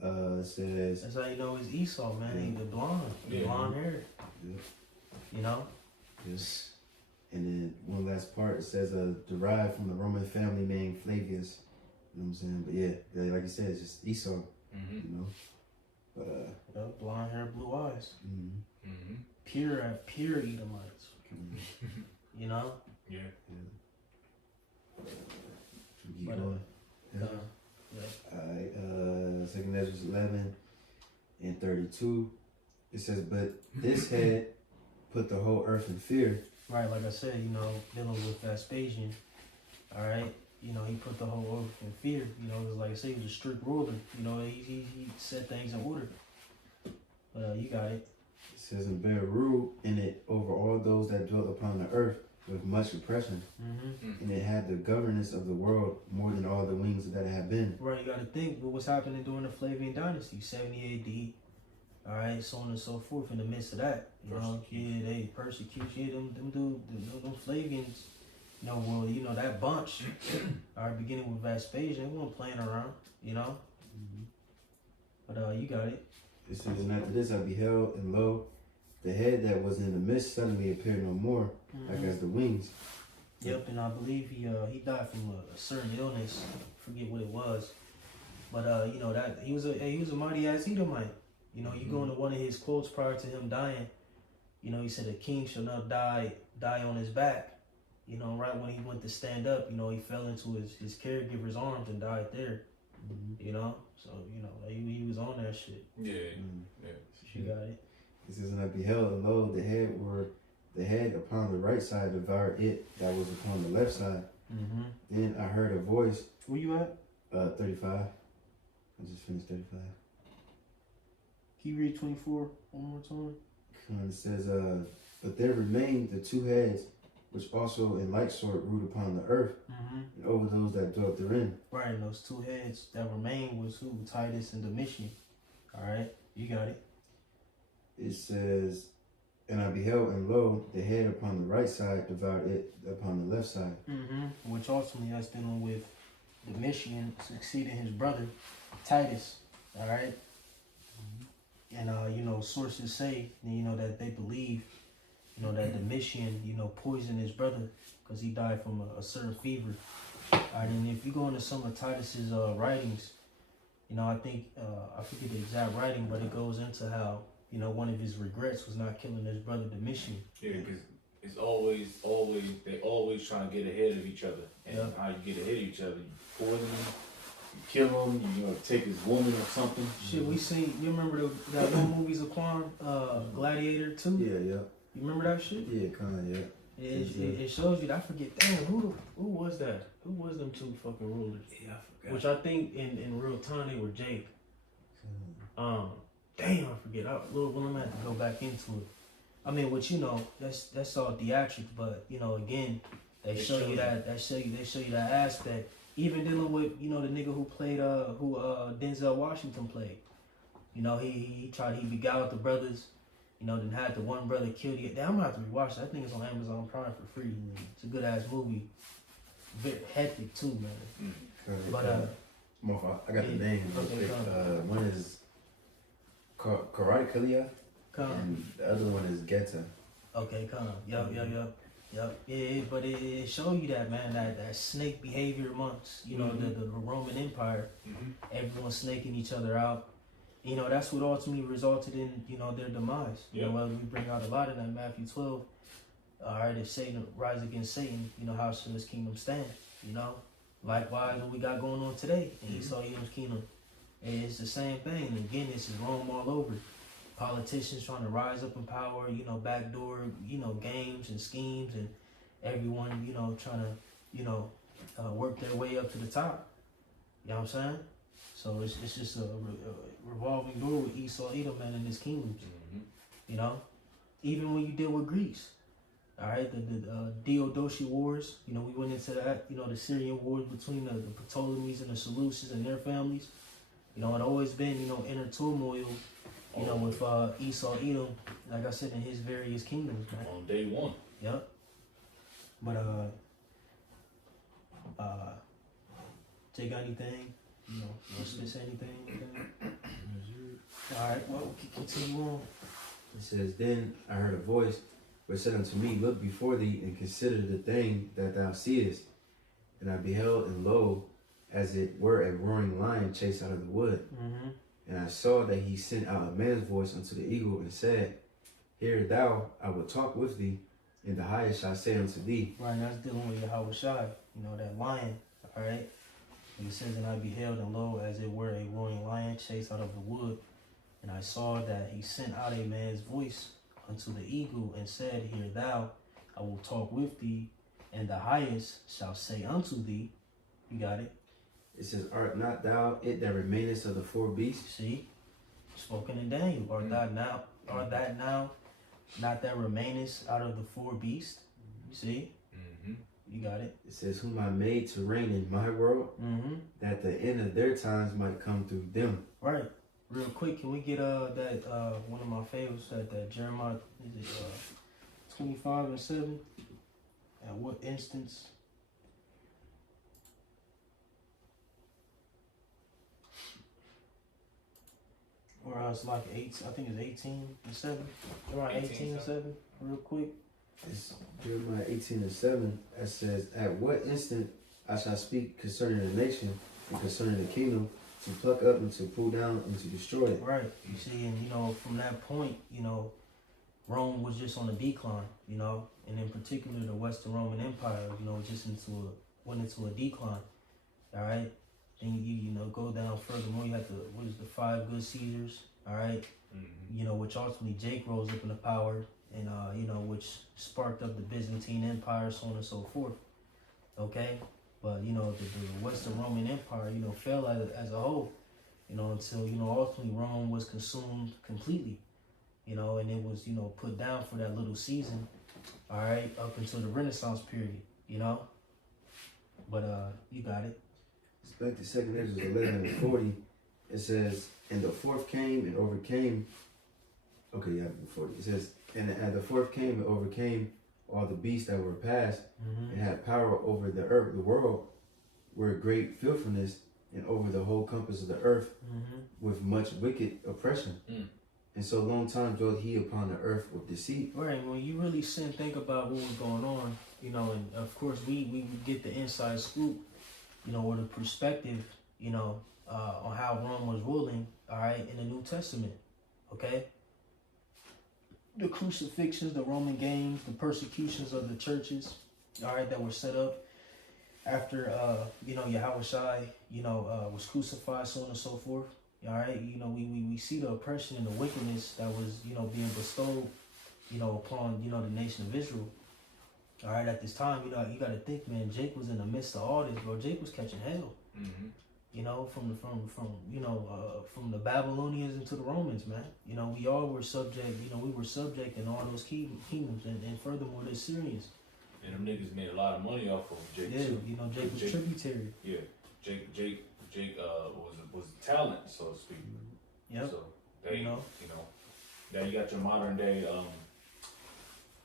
It says. That's how you know it's Esau, man. Yeah. He's the blonde, blonde hair. Yeah. Yes. And then one last part, it says derived from the Roman family name Flavius. You know what I'm saying? But yeah, like you said, it's just Esau. But blonde hair, blue eyes. Mm-hmm. Pure Edomites. Yeah. Keep But, going. Alright, Second Ezra 11 and 32. It says, but this had put the whole earth in fear. Right, like I said, dealing with Vespasian, all right, he put the whole earth in fear. Like I said, he was a strict ruler. He set things in order. But you got it. It says, and bear rule in it over all those that dwelt upon the earth with much oppression. And it had the governance of the world more than all the wings that it had been. Right, you got to think what was happening during the Flavian dynasty, 70 AD. All right, so on and so forth. In the midst of that, they persecution. Them Flavians, that bunch. All right, beginning with Vespasian, they weren't playing around, But you got it. It says, and after this I beheld, and lo, the head that was in the midst suddenly appeared no more, like as the wings. Yep, and I believe he died from a certain illness. I forget what it was, but that he was a mighty ass Edomite. You go into one of his quotes prior to him dying. He said, "A king shall not die on his back." Right when he went to stand up, he fell into his caregiver's arms and died there. So he was on that shit. Yeah. You got it. It says, and I beheld, and lo, the head upon the right side devoured it that was upon the left side. Then I heard a voice. Where you at? 35. I just finished 35. Can you read 24 one more time? It says, but there remained the two heads, which also in like sort ruled upon the earth, and over those that dwelt therein. Right, and those two heads that remained was who? Titus and Domitian. All right, you got it. It says, and I beheld, and lo, the head upon the right side devoured it upon the left side. Which ultimately that's dealing with Domitian succeeding his brother, Titus. All right. And sources say, that they believe, that Domitian, poisoned his brother because he died from a certain fever. All right, and if you go into some of Titus's writings, I think I forget the exact writing, but it goes into how one of his regrets was not killing his brother Domitian. Yeah, because it's always they always trying to get ahead of each other, and how you get ahead of each other, you poison them, kill him, you know, take his woman or something. Shit, we seen. You remember that one movie Zaquan, Gladiator 2? Yeah, yeah. You remember that shit? Yeah, kinda, yeah. It shows you. I forget. Damn, who was that? Who was them two fucking rulers? Yeah, I forgot. Which I think in real time they were Jake. Damn, I forget. Well, I'm gonna have to go back into it. I mean, what you know, that's all theatrics, but you know, again, they show you that aspect. Even dealing with, you know, the nigga who played who Denzel Washington played. You know, he beguiled the brothers. You know, then had the one brother killed the. I'm gonna have to rewatch that. I think it's on Amazon Prime for free. It's a good ass movie. Very hectic too, man. But I got the name real quick. One is Karai Kalia, and the other one is Geta. Okay, come. Yup. Yeah, but it show you that, man, that snake behavior amongst, you know, the Roman Empire. Everyone snaking each other out. You know, that's what ultimately resulted in, you know, their demise. You know, well, we bring out a lot of that in Matthew 12. All right, if Satan rise against Satan, you know, how shall his kingdom stand? You know, likewise, what we got going on today in Esau Edom's kingdom. And it's the same thing. And again, this is Rome all over. Politicians trying to rise up in power, you know, backdoor, you know, games and schemes, and everyone, you know, trying to, you know, work their way up to the top. You know what I'm saying? So it's just a revolving door with Esau Edom, man, in his kingdoms. You know, even when you deal with Greece, all right, the Diadochi Wars. You know, we went into that. You know, the Syrian wars between the Ptolemies and the Seleucids and their families. You know, it always been, you know, inner turmoil. You know, with Esau Edom, like I said, in his various kingdoms, man. On day one. Yep. But Jay, got anything? You know, want to say anything? All right, well, continue on. It says, Then I heard a voice which said unto me, Look before thee, and consider the thing that thou seest. And I beheld, and lo, as it were a roaring lion chased out of the wood. And I saw that he sent out a man's voice unto the eagle, and said, Hear thou, I will talk with thee, and the highest shall say unto thee. Right, that's dealing with Yahweh Shai, you know, that lion, all right? And it says, And I beheld, and lo, as it were a roaring lion chased out of the wood. And I saw that he sent out a man's voice unto the eagle, and said, Hear thou, I will talk with thee, and the highest shall say unto thee. You got it? It says, Art not thou it that remainest of the four beasts? See? Spoken in Daniel. Art that now not that remainest out of the four beasts? See? You got it. It says, Whom I made to reign in my world, that the end of their times might come through them. Right. Real quick, can we get that one of my favorites, that Jeremiah, is it 25:7? At what instance? Or else like 8, I think it's 18:7. Around 18:7, real quick. It's Jeremiah 18:7. That says, At what instant I shall speak concerning the nation and concerning the kingdom, to pluck up and to pull down and to destroy it. Right. You see, and you know, from that point, you know, Rome was just on a decline, you know, and in particular the Western Roman Empire, you know, just went into a decline. All right. Then you know, go down furthermore, you have what is the 5 good Caesars, all right? You know, which ultimately Jake rose up into power, and you know, which sparked up the Byzantine Empire, so on and so forth. Okay? But you know, the Western Roman Empire, you know, fell as a whole, you know, until, you know, ultimately Rome was consumed completely, you know, and it was, you know, put down for that little season, all right, up until the Renaissance period, you know. But you got it. It's back to 2 Ezra 11:40. It says, And the fourth came and overcame. Okay, yeah, 40. It says, And the fourth came and overcame all the beasts that were past, and had power over the earth, the world, were great filthiness, and over the whole compass of the earth, with much wicked oppression. And so long time dwelt he upon the earth with deceit. Right, when you really sit and think about what was going on, you know, and of course we get the inside scoop, you know, or the perspective, you know, on how Rome was ruling, all right, in the New Testament, okay? The crucifixions, the Roman games, the persecutions of the churches, all right, that were set up, after Yahweh Shai, was crucified, so on and so forth. All right, we see the oppression and the wickedness that was, being bestowed, upon, the nation of Israel. All right, at this time, you got to think, man, Jake was in the midst of all this, bro. Jake was catching hell. Mm-hmm. From the Babylonians into the Romans, man. We all were subject, we were subject in all those kingdoms, and furthermore, the Syrians. And them niggas made a lot of money off of Jake too. Jake was tributary. Yeah, Jake was talent, so to speak. Yep. So they, now you got your modern day,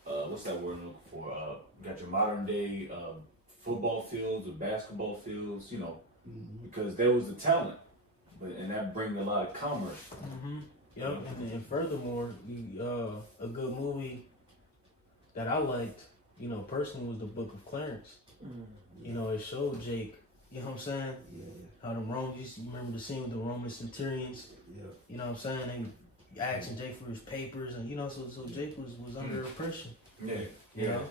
what's that word I'm looking for? You got your modern day football fields or basketball fields, because there was the talent, and that brings a lot of commerce. Mm-hmm. Yep. And furthermore, a good movie that I liked, personally, was the Book of Clarence. Mm-hmm. It showed Jake, you know what I'm saying? Yeah. How the Romans, you remember the scene with the Roman centurions? Yeah. You know what I'm saying? They asking Jake for his papers, and so Jake was under oppression. Yeah. You know?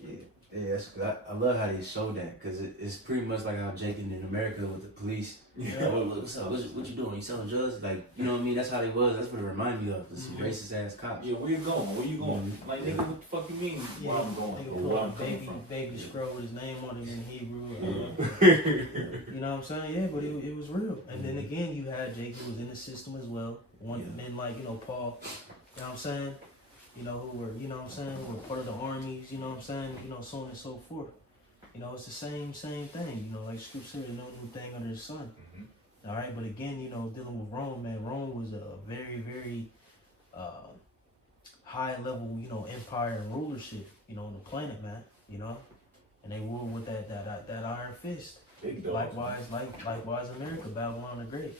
Yeah. Yeah, that's good. I love how they show that, because it's pretty much like how Jake in America with the police. Yeah. What's up? What you doing? You selling drugs? Like, you know what I mean? That's how they was. That's what it reminded me of. Some racist ass cops. Yeah, where you going? Where you going? Mm-hmm. Like, nigga, what the fuck you mean? Where I'm going? Or where I'm coming from? Baby scroll with his name on it in Hebrew. You know what I'm saying? Yeah, but it was real. And then again, you had Jake, who was in the system as well. Men like, Paul, you know what I'm saying? Who were, who were part of the armies, so on and so forth. It's the same thing, like Scripture said, no new thing under the sun. Mm-hmm. All right, but again, dealing with Rome, man, Rome was a very, very high level, empire and rulership, on the planet, man, and they ruled with that iron fist. Big dogs, likewise America, Babylon the Great,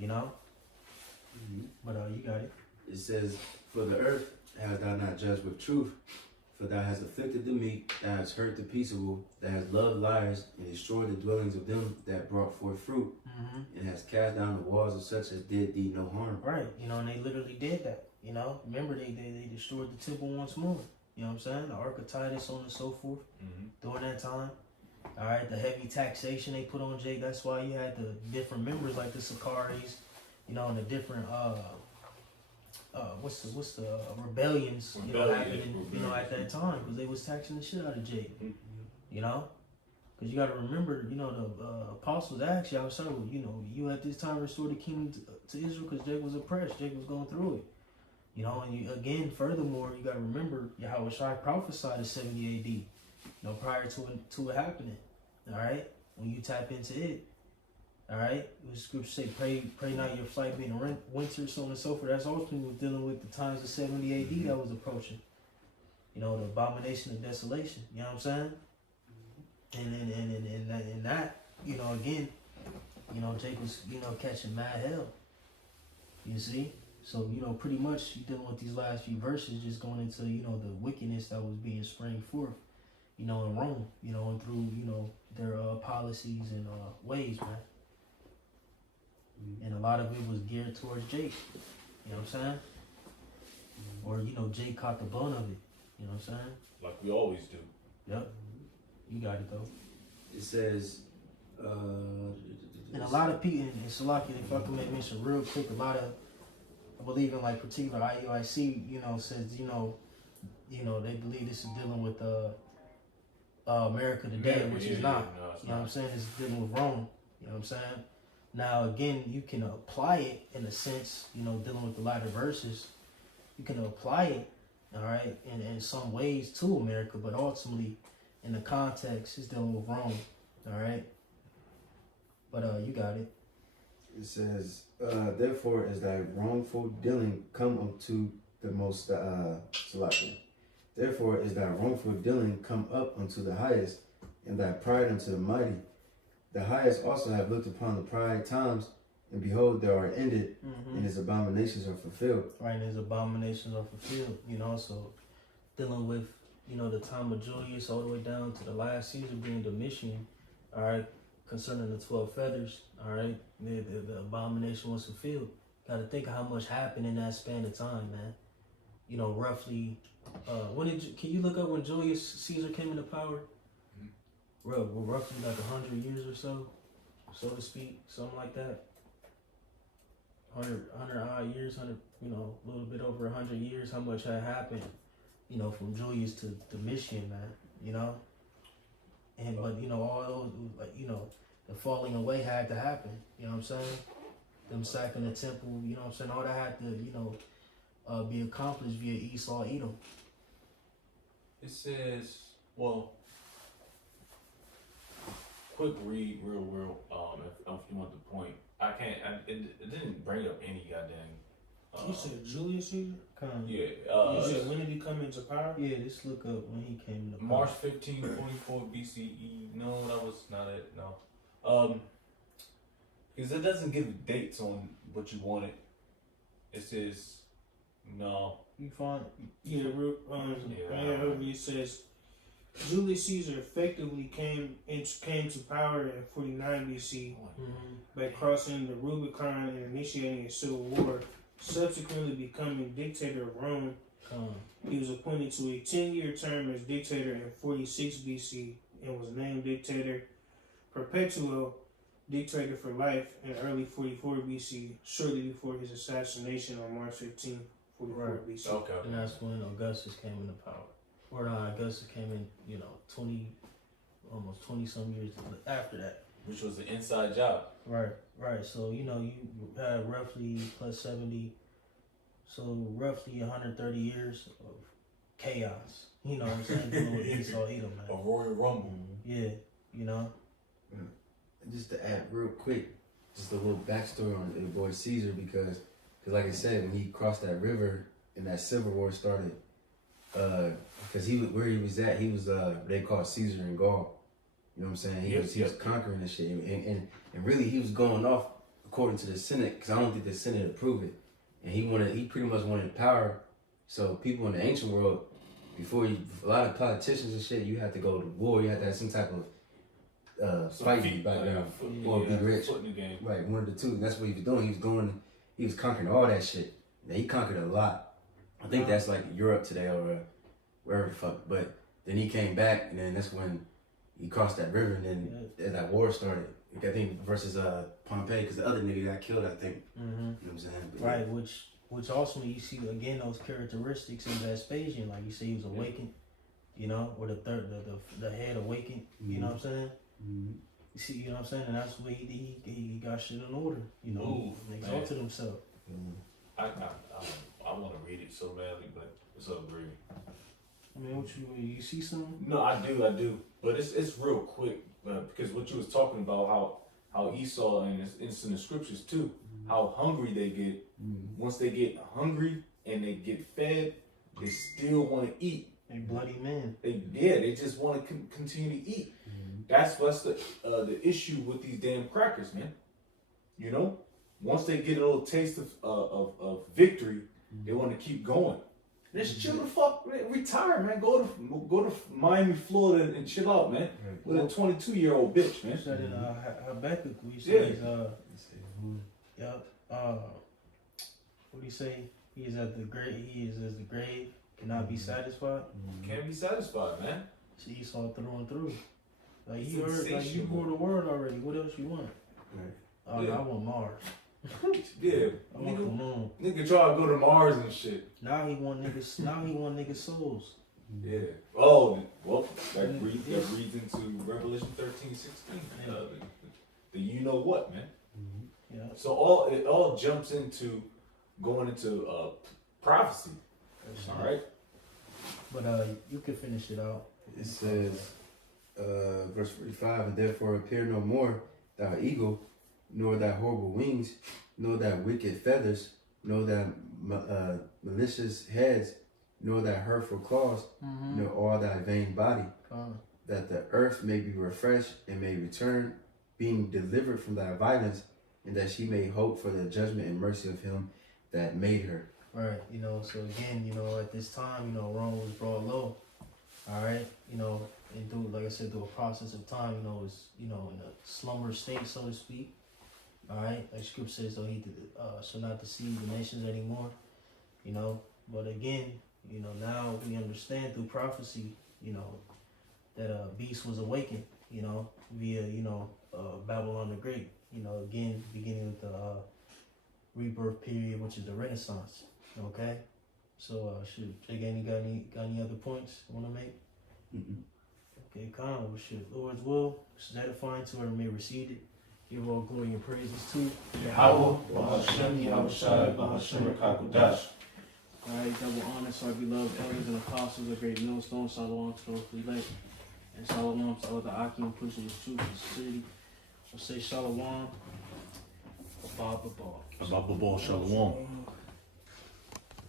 Mm-hmm. But you got it. It says, "For the earth hast thou not judged with truth, for thou hast afflicted the meek, thou hast hurt the peaceable, thou hast loved liars, and destroyed the dwellings of them that brought forth fruit, and hast cast down the walls of such as did thee no harm." Right, and they literally did that. Remember they destroyed the temple once more. You know what I'm saying? The Ark of Titus, on and so forth. During that time. All right, the heavy taxation they put on Jake. That's why you had the different members like the Sakaris, and the different what's the rebellions, happening, at that time, because they was taxing the shit out of Jake. Because you got to remember, the apostles asked y'all, so you at this time restore the kingdom to Israel, because Jake was oppressed, Jake was going through it. And furthermore, you got to remember Yahweh Shai prophesied in 70 AD, prior to it happening. All right, when you tap into it. All right, the scripture say, pray not your flight being winter, so on and so forth. That's ultimately was dealing with the times of 70 AD that was approaching. The abomination of desolation. You know what I'm saying? And that, again, Jake was, catching mad hell. You see? So, pretty much you dealing with these last few verses, just going into, the wickedness that was being sprang forth, in Rome, and through, their policies and ways, man. And a lot of it was geared towards Jake. You know what I'm saying? Or, Jake caught the bone of it. You know what I'm saying? Like we always do. Yep. You got it, though. It says, and a lot of people, and Salaki, if I can make mention real quick, a lot of, I believe in like particular IUIC, says, they believe this is dealing with America today, which is not. No, it's you know what I'm saying? It's dealing with Rome. You know what I'm saying? Now, again, you can apply it in a sense, dealing with the latter verses. You can apply it, all right, in some ways to America, but ultimately, in the context, it's dealing with Rome, all right? But you got it. It says, "Therefore is thy wrongful dealing come unto the most Salakia. Therefore is thy wrongful dealing come up unto the highest, and thy pride unto the mighty. The highest also have looked upon the pride times, and behold, they are ended, and his abominations are fulfilled." Right, and his abominations are fulfilled, so dealing with, the time of Julius all the way down to the last Caesar being Domitian, all right, concerning the 12 feathers, all right, the abomination was fulfilled. Got to think of how much happened in that span of time, man. Roughly, can you look up when Julius Caesar came into power? roughly like 100 years or so to speak, something like that. 100 odd years, 100, a little bit over 100 years. How much had happened, from Julius to Domitian, man, and but all those like the falling away had to happen. You know what I'm saying? Them sacking the temple. You know what I'm saying? All that had to be accomplished via Esau, Edom. It says, well, quick read, real, if you want the point. It didn't bring up any goddamn. You said Julius Caesar? Yeah. You said when did he come into power? Yeah, just look up when he came into power. March 15, 44 BCE. No, that was not it. No. Because it doesn't give dates on what you wanted. It says, no. You find? Yeah, it says Julius Caesar effectively came to power in 49 BC by crossing the Rubicon and initiating a civil war, subsequently becoming dictator of Rome. He was appointed to a 10-year term as dictator in 46 BC and was named dictator perpetual, dictator for life, in early 44 BC, shortly before his assassination on March 15, 44 BC. Okay. And that's when Augustus came into power. Or not, Augustus came in, almost 20 some years after that. Which was an inside job. Right. So, you had roughly plus 70, so roughly 130 years of chaos. You know what I'm saying? Dealing with Esau, Edom, man. A Royal Rumble. Yeah, Just to add real quick, just a little backstory on the boy Caesar, because like I said, when he crossed that river and that civil war started, because where he was at, he was they called Caesar in Gaul. You know what I'm saying? He was conquering this shit, and really he was going off according to the Senate, because I don't think the Senate approved it, and he pretty much wanted power. So people in the ancient world, a lot of politicians and shit, you had to go to war, you had to have some type of fighting background or be rich. Right, one of the two. That's what he was doing. He was conquering all that shit. Now, he conquered a lot. I think that's like Europe today or wherever the fuck. But then he came back, and then that's when he crossed that river, and then that war started. I think versus Pompey, because the other nigga got killed, I think. You know what I'm saying? But, right, which also you see again those characteristics in Vespasian, like you say he was awakened, or the head awakened. You know what I'm saying? You see, you know what I'm saying? And that's where he got shit in order, and exalted himself. I want to read it so badly, but it's up, Brady. I mean, you see something? No, I do, but it's real quick because what you was talking about, how Esau, and it's in the scriptures too, how hungry they get. Once they get hungry and they get fed, they still want to eat. They bloody men. They just want to continue to eat. That's the issue with these damn crackers, man. Once they get a little taste of victory, they want to keep going. Just chill the fuck, retire, man. Go to Miami, Florida, and chill out, man. With a 22-year-old bitch, man. You said in Habakkuk, we said what do you say? He is as the grave, cannot be satisfied. Can't be satisfied, man. It's Esau through and through. Like you bore the word already. What else you want? I want Mars. Yeah, I want the moon. Nigga try to go to Mars and shit. Now he want niggas souls. Yeah. Oh, well, that reads into Revelation 13:16. The you know what, man. Yeah. So it all jumps into going into prophecy. All right. But you can finish it out. It says, verse 45, and therefore appear no more thy eagle, nor thy horrible wings, nor thy wicked feathers, nor thy malicious heads, nor thy hurtful claws, nor all thy vain body, that the earth may be refreshed and may return, being delivered from thy violence, and that she may hope for the judgment and mercy of him that made her. Right, so again, at this time, Rome was brought low. All right, and through, like I said, through a process of time, it's, in a slumber state, so to speak. All right, like Scripture says, though, he shall not deceive the nations anymore. But again, now we understand through prophecy, that a beast was awakened. via, Babylon the Great, again, beginning with the rebirth period, which is the Renaissance. Okay? So, Jay, got any other points you want to make? Mm-mm. Okay, Con, Lord's will, which is edifying to her, may receive it. Give all glory and praises to Yahweh, Bahashem, Yahushai, Bahashem, Rakakudash. Alright, double honor to our beloved elders and apostles, a great millstone, Shalom to those who elect, and Shalom to all the Akim pushing his truth and sincerity. So say Shalom, Abba Babal. Abba Babal Shalom.